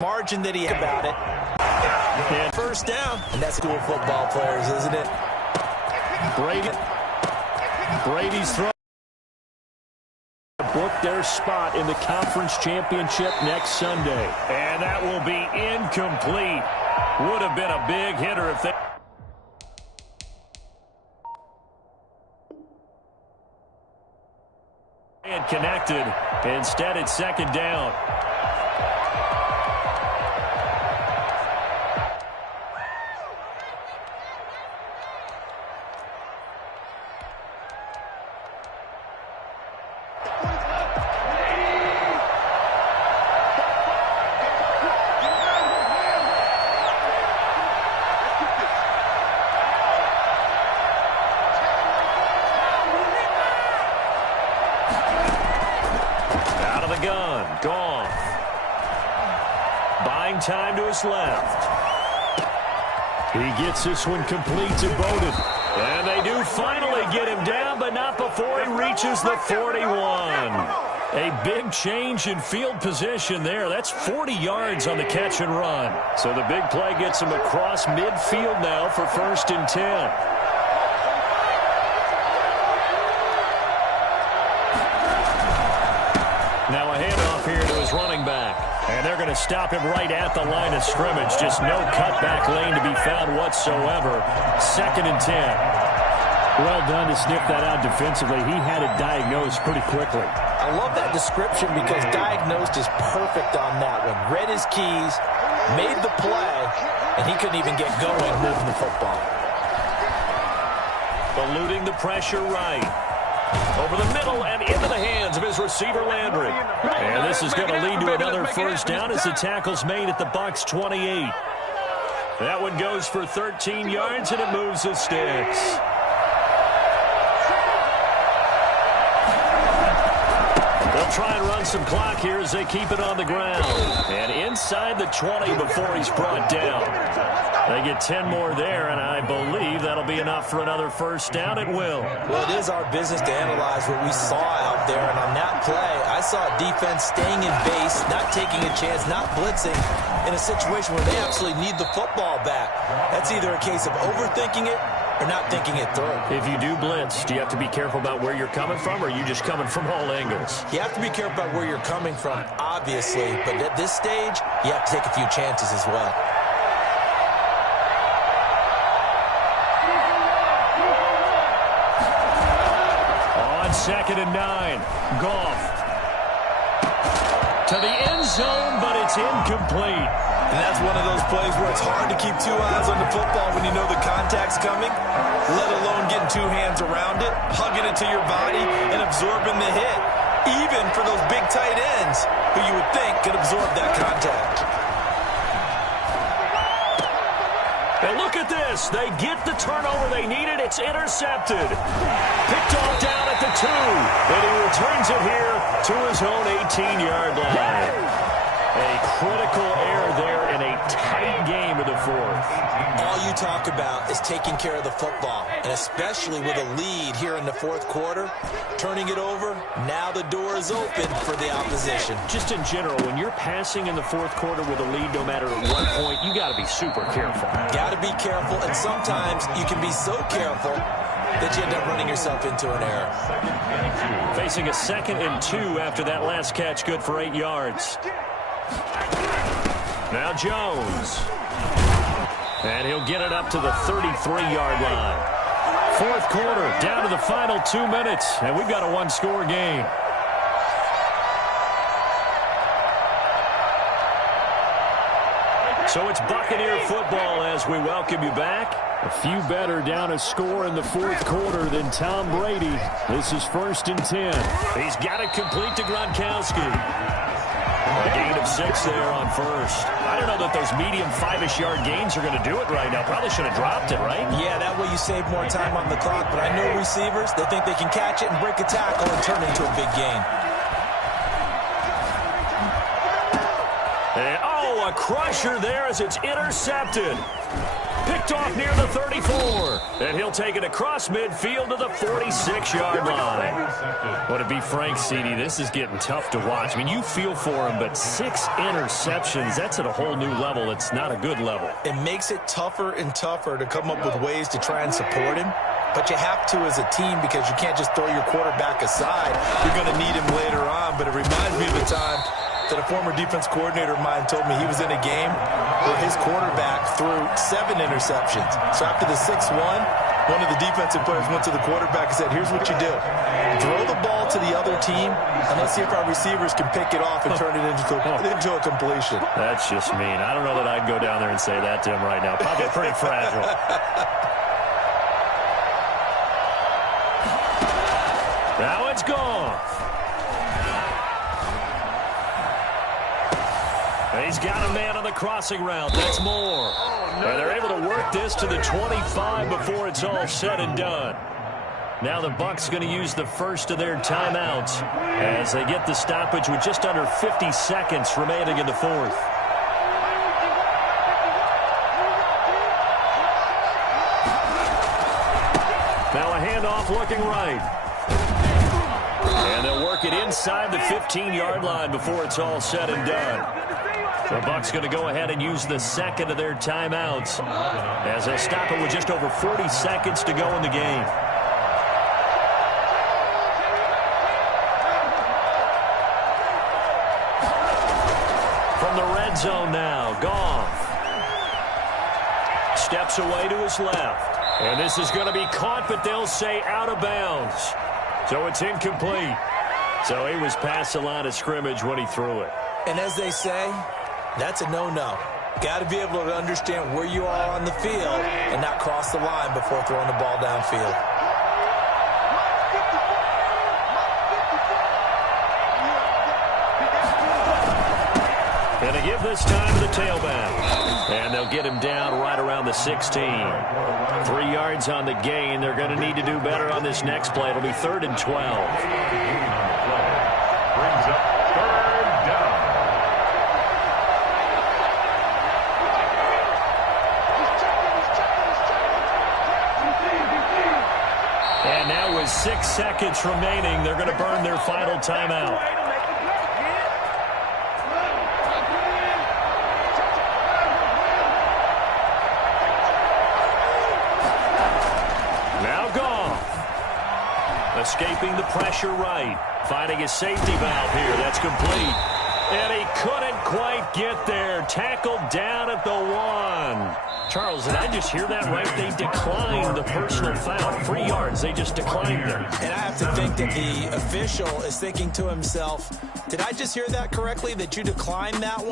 margin that he had about it. And first down. And that's school football players, isn't it? Brady's throw. Book their spot in the conference championship next Sunday. And that will be incomplete. Would have been a big hitter if they... And connected. Instead, it's second down. Gone. Buying time to his left. He gets this one complete to Bowden. And they do finally get him down, but not before he reaches the 41. A big change in field position there. That's 40 yards on the catch and run. So the big play gets him across midfield now for 1st and 10. Now a handoff here to his running back. And they're going to stop him right at the line of scrimmage. Just no cutback lane to be found whatsoever. 2nd and 10. Well done to sniff that out defensively. He had it diagnosed pretty quickly. I love that description because diagnosed is perfect on that one. Read his keys, made the play, and he couldn't even get going moving the football. Eluding the pressure right. Over the middle and into the hands of his receiver, Landry. And this is going to lead to another first down as the tackle's made at the Bucs 28. That one goes for 13 yards, and it moves the sticks. They'll try and run some clock here as they keep it on the ground. And inside the 20 before he's brought down. They get 10 more there, and I believe that'll be enough for another first down. It will. Well, it is our business to analyze what we saw out there, and on that play, I saw a defense staying in base, not taking a chance, not blitzing, in a situation where they actually need the football back. That's either a case of overthinking it or not thinking it through. If you do blitz, do you have to be careful about where you're coming from, or are you just coming from all angles? You have to be careful about where you're coming from, obviously, but at this stage, you have to take a few chances as well. On 2nd and 9, Goff to the end zone, but it's incomplete. And that's one of those plays where it's hard to keep two eyes on the football when you know the contact's coming, let alone getting two hands around it, hugging it to your body, and absorbing the hit, even for those big tight ends who you would think could absorb that contact. And look at this. They get the turnover they needed. It's intercepted. Picked off down at the 2. And he returns it here to his own 18-yard line. A critical error there in a tight game of the 4th. All you talk about is taking care of the football, and especially with a lead here in the 4th quarter, turning it over, now the door is open for the opposition. Just in general, when you're passing in the 4th quarter with a lead, no matter at what point, you got to be super careful. Got to be careful, and sometimes you can be so careful that you end up running yourself into an error. Facing a 2nd and 2 after that last catch, good for 8 yards. Now Jones. And he'll get it up to the 33-yard line. 4th quarter, down to the final 2 minutes, and we've got a one-score game. So it's Buccaneer football as we welcome you back. A few better down a score in the 4th quarter than Tom Brady. This is 1st and 10. He's got it complete to Gronkowski. A gain of 6 there on 1st. I don't know that those medium 5-ish yard gains are going to do it right now. Probably should have dropped it, right? Yeah, that way you save more time on the clock. But I know receivers, they think they can catch it and break a tackle and turn it into a big gain. And, oh, a crusher there as it's intercepted. Picked off near the 34. And he'll take it across midfield to the 46-yard line. Well, to be frank, CD, this is getting tough to watch. I mean, you feel for him, but 6 interceptions, that's at a whole new level. It's not a good level. It makes it tougher and tougher to come up with ways to try and support him. But you have to as a team because you can't just throw your quarterback aside. You're going to need him later on. But it reminds me of a time that a former defense coordinator of mine told me he was in a game where his quarterback threw 7 interceptions. So after the 6-1, one of the defensive players went to the quarterback and said, here's what you do. Throw the ball to the other team, and let's see if our receivers can pick it off and turn it into a completion. That's just mean. I don't know that I'd go down there and say that to him right now. Probably pretty fragile. Now it's gone. He's got a man on the crossing route. That's more. And they're able to work this to the 25 before it's all said and done. Now the Bucs going to use the first of their timeouts as they get the stoppage with just under 50 seconds remaining in the fourth. Now a handoff looking right. And they'll work it inside the 15-yard line before it's all said and done. The Bucs going to go ahead and use the second of their timeouts as they'll stop it with just over 40 seconds to go in the game. From the red zone now, Goff steps away to his left. And this is going to be caught, but they'll say out of bounds. So it's incomplete. So he was past the line of scrimmage when he threw it. And as they say, that's a no-no. Got to be able to understand where you are on the field and not cross the line before throwing the ball downfield. And they give this time to the tailback. And they'll get him down right around the 16. 3 yards on the gain. They're going to need to do better on this next play. It'll be 3rd and 12. Brings up 3rd down. And now with 6 seconds remaining, they're going to burn their final timeout. Escaping the pressure right. Finding his safety valve here. That's complete. And he couldn't quite get there. Tackled down at the 1. Charles, did I just hear that right? They declined the personal foul. 3 yards. They just declined it. And I have to think that the official is thinking to himself, did I just hear that correctly, that you declined that one?